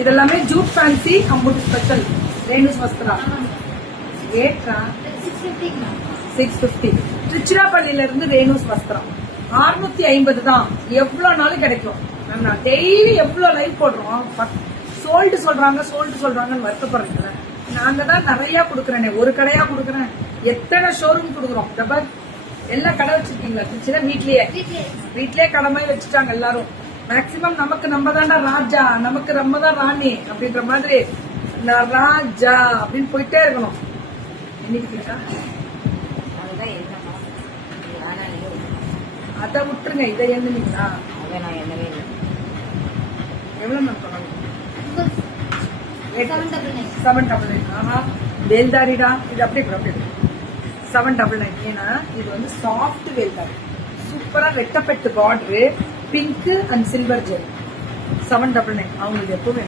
இதெல்லாமே Jude fancy அம்புட் special Renu's Vastra. ரேட்டா 650. திருச்சிராப்பள்ளியில இருந்து ரேணுஸ் வஸ்திரம் 650 தான். எவ்வளவு நாளும் கிடைக்கும். நான் டெய்லி எவ்வளவு லைவ் போடுறோம். சோல்டு சொல்றாங்கன்னு வருத்தப்படுறீங்களே. நாங்க தான் நிறைய குடுக்கறேன். ஒரு கடையா குடுக்கறேன். எத்தனை ஷோரூம் குடுக்குறோம். டபர் எல்லாம் கடை வச்சிருக்கீங்களா திருச்சியில? வீட்லயே கடை மாதிரி வச்சுட்டாங்க எல்லாரும். மேக்சிமம் நமக்கு நம்ம தான்டா ராஜா, நமக்கு நம்ம தான் ராணி அப்படின்ற மாதிரி ராஜா அப்படின்னு போயிட்டே இருக்கணும். அதை விட்டுருங்க. இதை எண்ணுனீங்களா? எவ்வளவு மேம் பண்ணணும்? 799. ஆஹா வேல்தாரிடா. இது அப்படியே 799. ஏன்னா இது வந்து சாஃப்ட் வேல்தாரி. சூப்பரா ரெட்டப்பெட்டு பார்டரு, பிங்க் அண்ட் சில்வர் ஜெல். 799. அவங்களுக்கு எப்பவுமே